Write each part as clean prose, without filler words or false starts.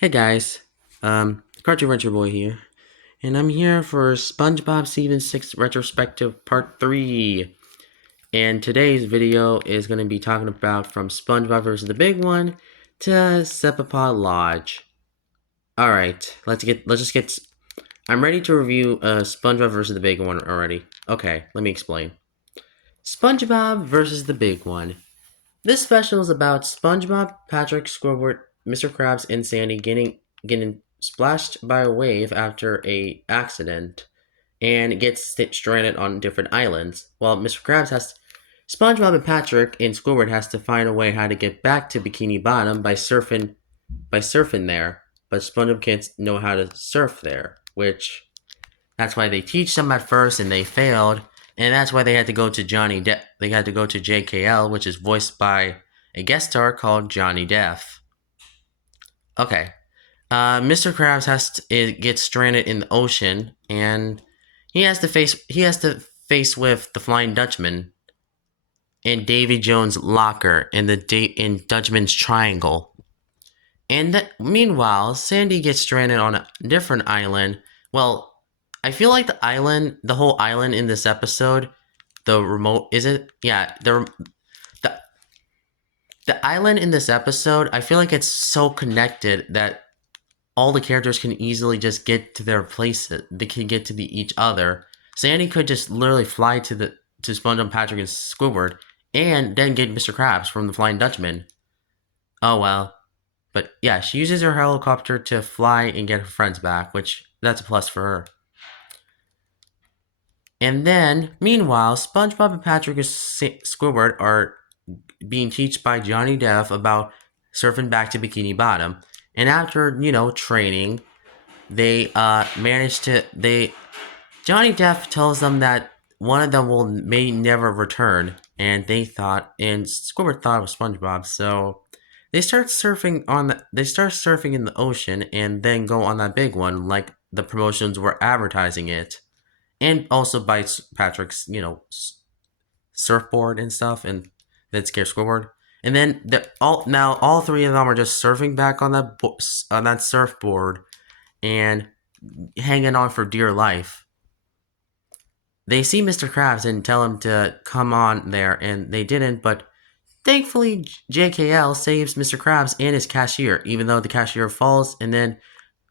Hey guys, Cartoon Retro Boy here, and I'm here for SpongeBob Season 6 Retrospective Part 3. And today's video is going to be talking about from SpongeBob vs. the Big One to Sepapod Lodge. Alright, I'm ready to review SpongeBob vs. the Big One already. Okay, let me explain. SpongeBob vs. the Big One. This special is about SpongeBob, Patrick, Squidward, Mr. Krabs, and Sandy getting splashed by a wave after a accident and gets stranded on different islands. While Mr. Krabs has SpongeBob and Patrick and Squidward has to find a way how to get back to Bikini Bottom by surfing there. But SpongeBob can't know how to surf there, which that's why they teach them at first and they failed. And that's why they had to go to they had to go to JKL, which is voiced by a guest star called Johnny Depp. Okay. Mr. Krabs gets stranded in the ocean, and he has to face with the Flying Dutchman and Davy Jones' locker in Dutchman's triangle. And meanwhile, Sandy gets stranded on a different island. Well, I feel like the whole island in this episode, the island in this episode, I feel like it's so connected that all the characters can easily just get to their places. They can get to each other. Sandy could just literally fly to SpongeBob, Patrick, and Squidward, and then get Mr. Krabs from the Flying Dutchman. Oh well. But yeah, she uses her helicopter to fly and get her friends back, which that's a plus for her. And then, meanwhile, SpongeBob and Patrick and Squidward are being taught by Johnny Depp about surfing back to Bikini Bottom. And after, training, they Johnny Depp tells them that one of them may never return. And Squidward thought of SpongeBob, so they start surfing in the ocean and then go on that big one, like the promotions were advertising it. And also by Patrick's, surfboard and stuff, and then scare Squidward. And then all three of them are just surfing back on that surfboard and hanging on for dear life. They see Mr. Krabs and tell him to come on there, and they didn't, but thankfully JKL saves Mr. Krabs and his cashier, even though the cashier falls, and then,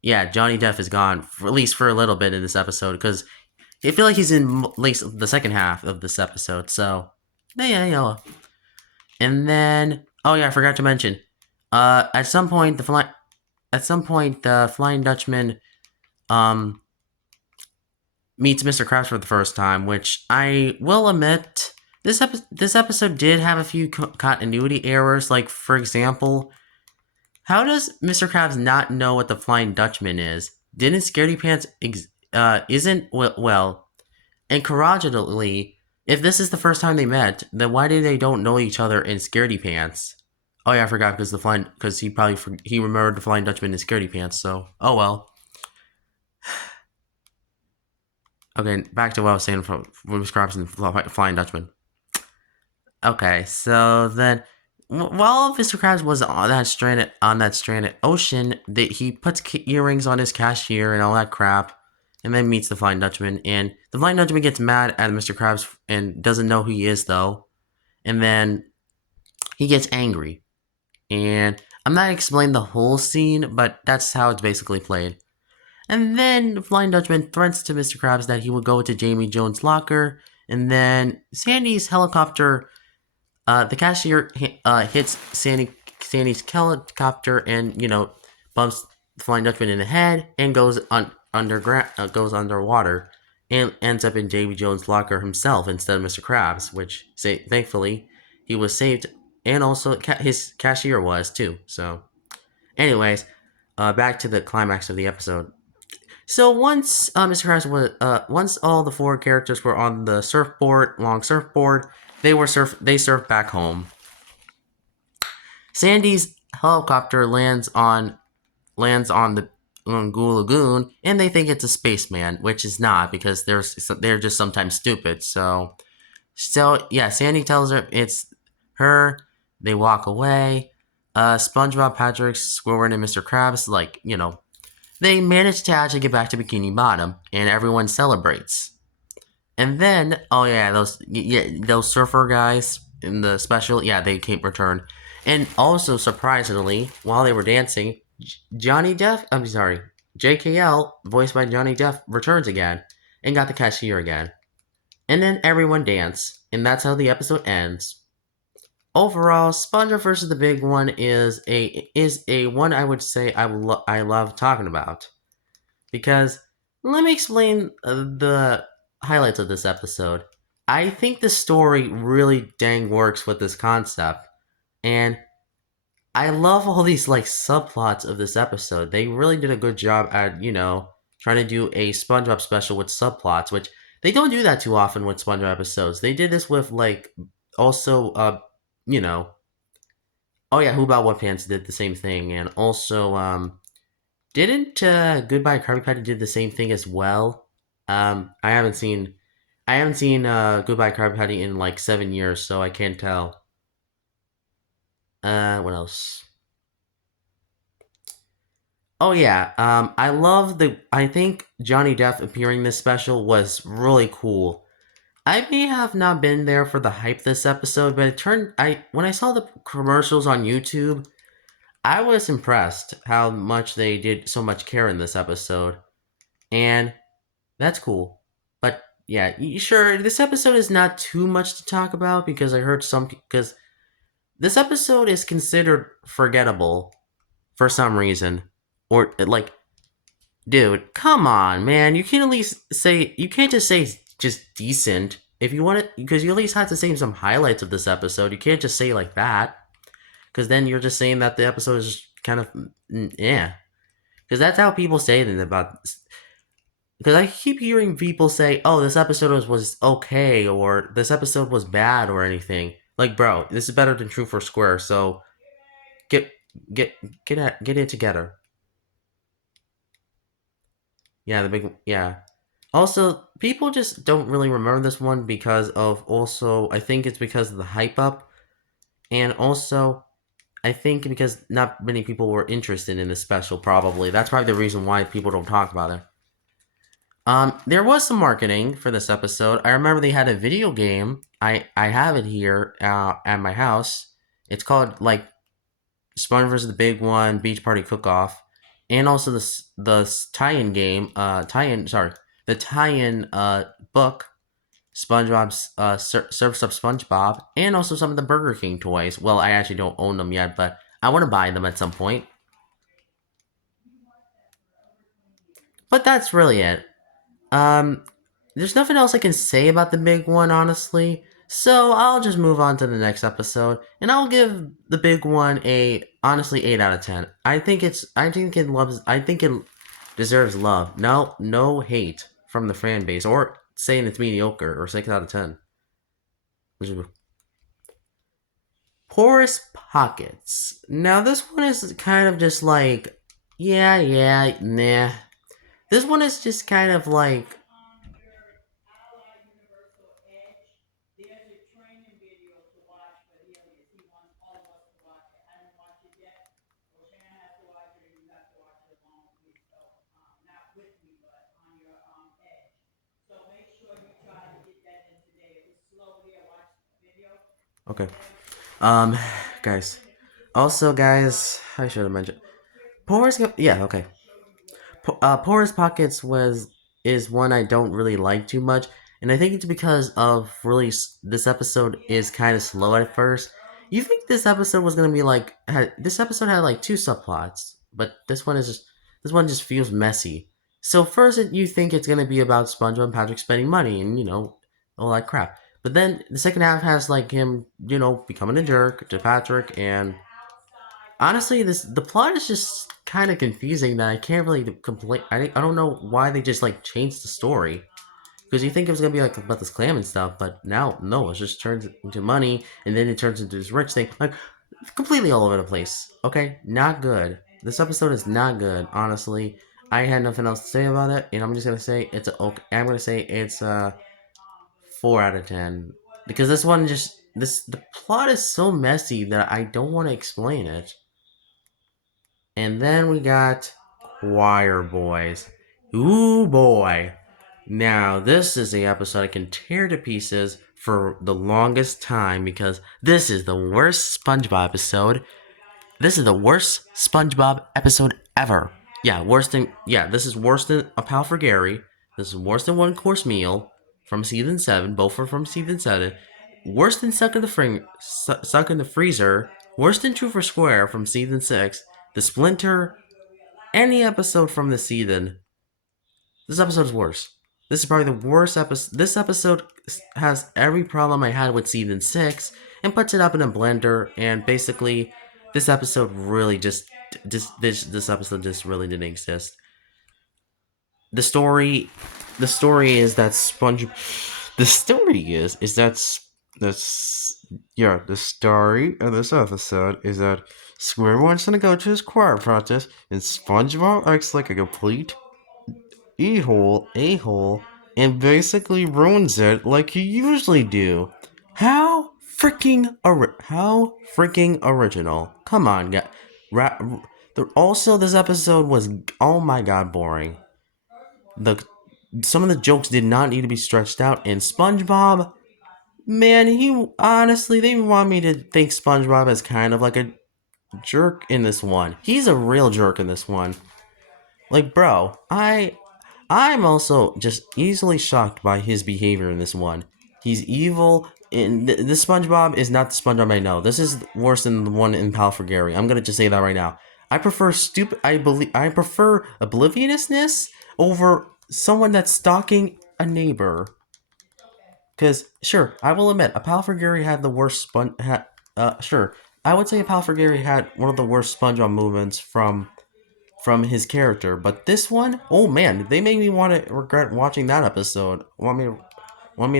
yeah, Johnny Depp is gone, at least for a little bit in this episode, because I feel like he's in at least the second half of this episode, so, yeah. And then, oh yeah, I forgot to mention, at some point, the Flying Dutchman, meets Mr. Krabs for the first time, which I will admit, this episode did have a few continuity errors. Like, for example, how does Mr. Krabs not know what the Flying Dutchman is? Didn't Scaredy Pants and chronologically, if this is the first time they met, then why do they don't know each other in Scaredy Pants? Oh yeah, I forgot because he remembered the Flying Dutchman in Scaredy Pants. So oh well. Okay, back to what I was saying from Mr. Krabs and the Flying Dutchman. Okay, so then, while Mr. Krabs was on that stranded ocean, he puts earrings on his cashier and all that crap, and then meets the Flying Dutchman, and the Flying Dutchman gets mad at Mr. Krabs and doesn't know who he is though, and then he gets angry, and I'm not explaining the whole scene, but that's how it's basically played. And then the Flying Dutchman threatens to Mr. Krabs that he will go to Jamie Jones' locker, and then Sandy's helicopter, the cashier hits Sandy's helicopter and, bumps the Flying Dutchman in the head and goes underwater and ends up in Jamie Jones' locker himself instead of Mr. Krabs, which, thankfully, he was saved, and also his cashier was too. So, anyways, back to the climax of the episode. So once Mr. Krabs once all the four characters were on the long surfboard, they surfed back home. Sandy's helicopter lands on the Goo Lagoon, and they think it's a spaceman, which is not, because they're just sometimes stupid. So yeah, Sandy tells her it's her. They walk away. SpongeBob, Patrick, Squidward, and Mr. Krabs, like, they managed to actually get back to Bikini Bottom, and everyone celebrates. And then, oh yeah, those surfer guys in the special, yeah, they came return. And also, surprisingly, while they were dancing, Johnny Depp, I'm sorry, JKL, voiced by Johnny Depp, returns again and got the cashier again. And then everyone danced, and that's how the episode ends. Overall, SpongeBob versus the Big One is a one I would say I love talking about, because let me explain the highlights of this episode. I think the story really dang works with this concept, and I love all these like subplots of this episode. They really did a good job at trying to do a SpongeBob special with subplots, which they don't do that too often with SpongeBob episodes. They did this with like also you know oh yeah, Who About What Pants did the same thing, and also didn't Goodbye Krabby Patty did the same thing as well? I haven't seen Goodbye Krabby Patty in like 7 years, so I can't tell. What else? Oh yeah, I think Johnny Depp appearing in this special was really cool. I may have not been there for the hype this episode, but when I saw the commercials on YouTube, I was impressed how much they did so much care in this episode, and that's cool. But yeah, sure, this episode is not too much to talk about because I heard because this episode is considered forgettable for some reason, or like, dude, come on, man, you can at least say you can't just say just decent if you want it, because you at least have to say some highlights of this episode. You can't just say like that, because then you're just saying that the episode is just kind of yeah. Because that's how people say it about. Because I keep hearing people say, "Oh, this episode was okay," or "This episode was bad," or anything. Like, bro, this is better than True for Square. So get get get it together. Yeah, the big yeah. Also, people just don't really remember this one because of also I think it's because of the hype up, and also I think because not many people were interested in this special. Probably that's probably the reason why people don't talk about it. There was some marketing for this episode. I remember they had a video game. I have it here at my house. It's called like Sponge vs. the Big One Beach Party Cook Off, and also the tie-in game. The tie-in book. SpongeBob's Surfs Up SpongeBob, and also some of the Burger King toys. Well, I actually don't own them yet, but I want to buy them at some point. But that's really it. Um, there's nothing else I can say about the big one, honestly. So I'll just move on to the next episode, and I'll give the big one a honestly 8 out of 10. I think it deserves love. No hate from the fan base or saying it's mediocre or 6 out of 10. Which is Porous Pockets. Now this one is kind of just like, yeah, nah. This one is just kind of like okay. Um, guys. Also, guys, I should have mentioned Porous. Yeah, okay. Porous Pockets is one I don't really like too much, and I think it's because of really this episode is kind of slow at first. You think this episode was gonna be like this episode had like two subplots, but this one just feels messy. So first, you think it's gonna be about SpongeBob and Patrick spending money and all that crap, but then the second half has like him becoming a jerk to Patrick, and honestly, the plot is just kind of confusing that I can't really complain. I don't know why they just like changed the story, because you think it was gonna be like about this clam and stuff, but now no, it just turns into money, and then it turns into this rich thing, like completely all over the place. Okay, not good. This episode is not good. Honestly, I had nothing else to say about it, and I'm just gonna say it's a okay. I'm gonna say it's a 4 out of 10, because this one just the plot is so messy that I don't want to explain it. And then we got Choir Boys. Ooh boy. Now, this is the episode I can tear to pieces for the longest time because this is the worst SpongeBob episode. This is the worst SpongeBob episode ever. This is worse than A Pal for Gary. This is worse than One Course Meal from season 7. Both are from season 7. Worse than Suck in the Freezer. Worse than True for Square from season 6. The Splinter. Any episode from the season. This episode is worse. This is probably the worst episode. This episode has every problem I had with season 6 and puts it up in a blender. And basically, this episode really this episode just really didn't exist. The story is that The story is that's yeah. The story of this episode is that Square wants to go to his choir practice, and SpongeBob acts like a complete a-hole, and basically ruins it like you usually do. How freaking original. Come on, guys. Also, this episode was, oh my god, boring. Some of the jokes did not need to be stretched out, and SpongeBob, man, they want me to think SpongeBob is kind of like a jerk in this one. He's a real jerk in this one. Like, bro, I'm also just easily shocked by his behavior in this one. He's evil, and this SpongeBob is not the SpongeBob I know. This is worse than the one in Pal for Gary. I'm gonna just say that right now. I prefer I prefer obliviousness over someone that's stalking a neighbor. Cause sure, I will admit, a Pal for Gary had the worst sure, I would say a Pal for Gary had one of the worst SpongeBob movements from his character, but this one, oh man, they made me want to regret watching that episode. Want me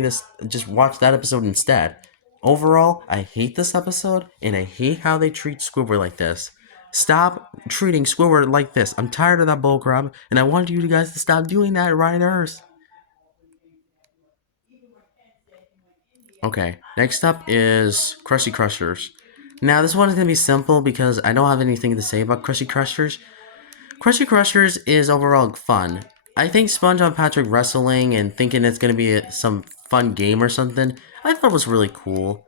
to just watch that episode instead. Overall, I hate this episode, and I hate how they treat Squidward like this. Stop treating Squidward like this. I'm tired of that bullcrap, and I want you guys to stop doing that, writers. Okay, next up is Krusty Crushers. Now, this one is going to be simple because I don't have anything to say about Krusty Crushers. Krusty Crushers is overall fun. I think SpongeBob and Patrick wrestling and thinking it's going to be some fun game or something, I thought was really cool.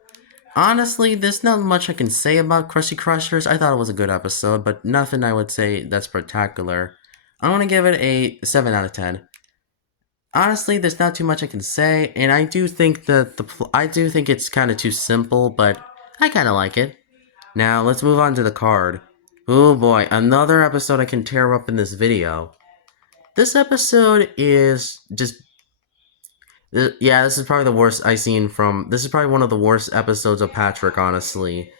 Honestly, there's not much I can say about Krusty Crushers. I thought it was a good episode, but nothing I would say that's spectacular. I'm going to give it a 7 out of 10. Honestly, there's not too much I can say, and I do think that I do think it's kind of too simple, but I kind of like it. Now, let's move on to the card. Oh boy, another episode I can tear up in this video. This episode is just... Yeah, this is probably the worst I've seen from... This is probably one of the worst episodes of Patrick, honestly.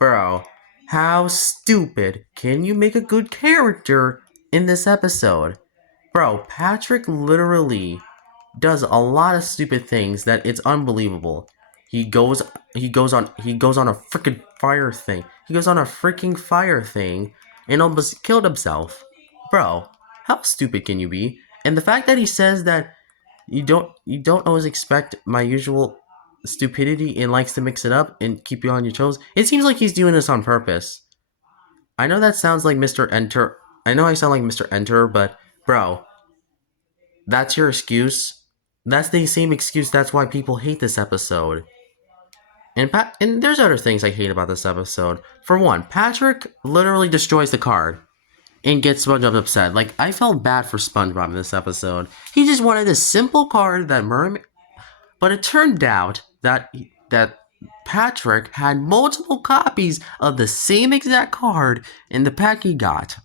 Bro, how stupid can you make a good character in this episode? Bro, Patrick literally does a lot of stupid things that it's unbelievable. He goes on a freaking fire thing. He goes on a freaking fire thing and almost killed himself. Bro, how stupid can you be? And the fact that he says that you don't always expect my usual stupidity and likes to mix it up and keep you on your toes. It seems like he's doing this on purpose. I know that sounds like Mr. Enter. I know I sound like Mr. Enter, but bro, that's your excuse. That's the same excuse. That's why people hate this episode. And there's other things I hate about this episode. For one, Patrick literally destroys the card and gets SpongeBob upset. Like, I felt bad for SpongeBob in this episode. He just wanted a simple card that Mermaid... But it turned out that Patrick had multiple copies of the same exact card in the pack he got.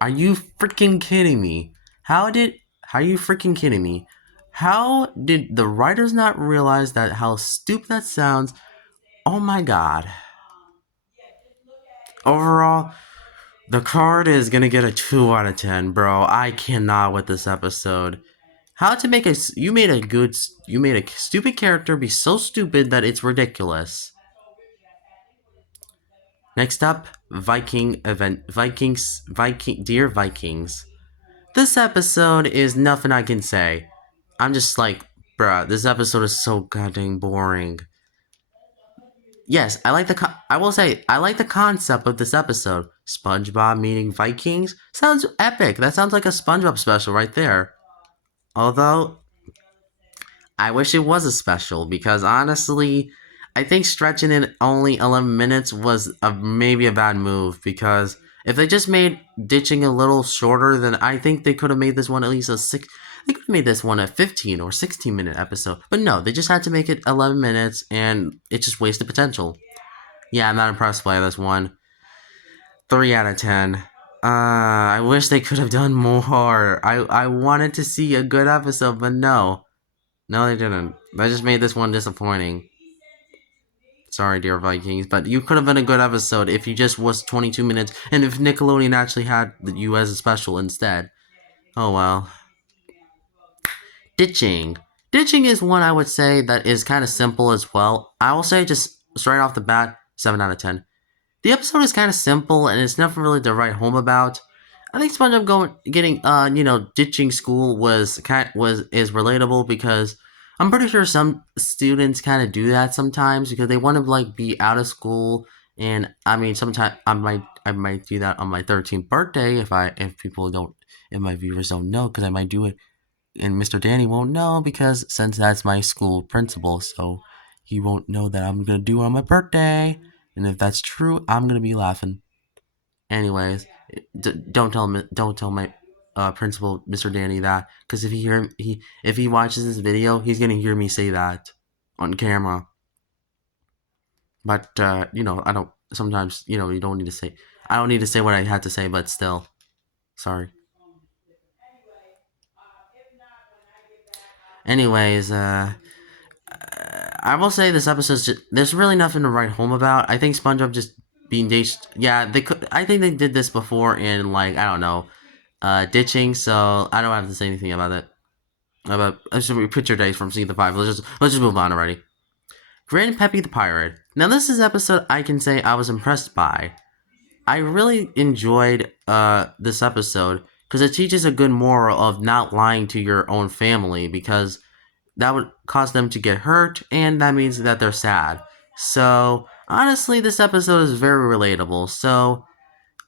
Are you freaking kidding me? Are you freaking kidding me? How did the writers not realize that how stupid that sounds? Oh my god. Overall, the card is gonna get a 2 out of 10, bro. I cannot with this episode. How to make you made a stupid character be so stupid that it's ridiculous. Next up, Dear Vikings. This episode is nothing I can say. I'm just like, bruh, this episode is so goddamn boring. yes, I will say I like the concept of this episode. SpongeBob meeting Vikings sounds epic. That sounds like a SpongeBob special right there. Although I wish it was a special because honestly, I think stretching it only 11 minutes was maybe a bad move because if they just made ditching a little shorter, then I think they could have made this one at least a six. They could have made this one a 15 or 16-minute episode, but no, they just had to make it 11 minutes, and it just wasted potential. Yeah, I'm not impressed by this one. 3 out of 10. I wish they could have done more. I wanted to see a good episode, but no. No, they didn't. They just made this one disappointing. Sorry, dear Vikings, but you could have been a good episode if you just was 22 minutes, and if Nickelodeon actually had you as a special instead. Oh well. Ditching. Ditching is one I would say that is kind of simple as well. I will say just straight off the bat, 7 out of 10. The episode is kind of simple and it's nothing really to write home about. I think SpongeBob ditching school is relatable because I'm pretty sure some students kind of do that sometimes because they want to like be out of school. And I mean, sometimes I might do that on my 13th birthday if my viewers don't know, because I might do it, and Mr. Danny won't know because since that's my school principal, so he won't know that I'm gonna do it on my birthday. And if that's true, I'm gonna be laughing. Anyways, don't tell my principal, Mr. Danny, that, because if he watches this video, he's gonna hear me say that on camera. But I don't. Sometimes you don't need to say. I don't need to say what I had to say, but still, sorry. Anyways, I will say this episode's there's really nothing to write home about. I think SpongeBob just being ditched. Yeah, they could. I think they did this before in, like, I don't know, ditching. So I don't have to say anything about it. About picture days from season 5. Let's just move on already. Grand Peppy the Pirate. Now this is episode I can say I was impressed by. I really enjoyed this episode because it teaches a good moral of not lying to your own family, because that would cause them to get hurt, and that means that they're sad. So honestly, this episode is very relatable. So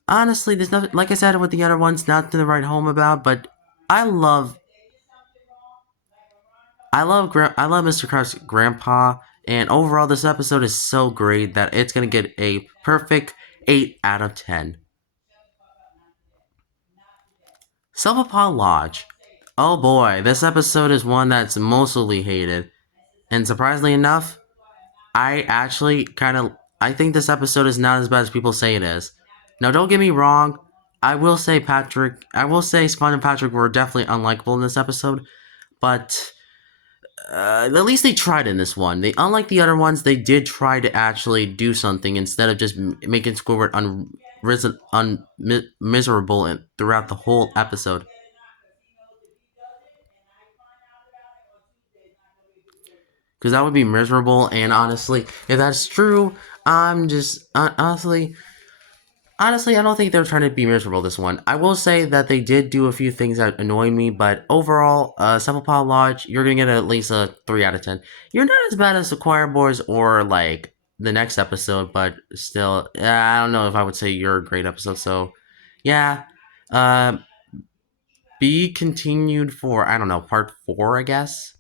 honestly, there's nothing, like I said with the other ones, not to write home about. But I love, I love Mr. Krabs' grandpa, and overall, this episode is so great that it's gonna get a perfect 8 out of 10. Silverpaw Lodge. Oh boy, this episode is one that's mostly hated, and surprisingly enough, I think this episode is not as bad as people say it is. Now, don't get me wrong. I will say Spawn and Patrick were definitely unlikable in this episode, but at least they tried in this one. Unlike the other ones, they did try to actually do something instead of just making Squidward miserable throughout the whole episode. Because that would be miserable, and honestly, if that's true, I'm just honestly, I don't think they're trying to be miserable this one. I will say that they did do a few things that annoyed me, but overall, Sepulpa Lodge, you're gonna get at least a 3 out of 10. You're not as bad as the Choir Boys or like the next episode, but still, I don't know if I would say you're a great episode. So, yeah, uh, be continued for, I don't know, part 4, I guess.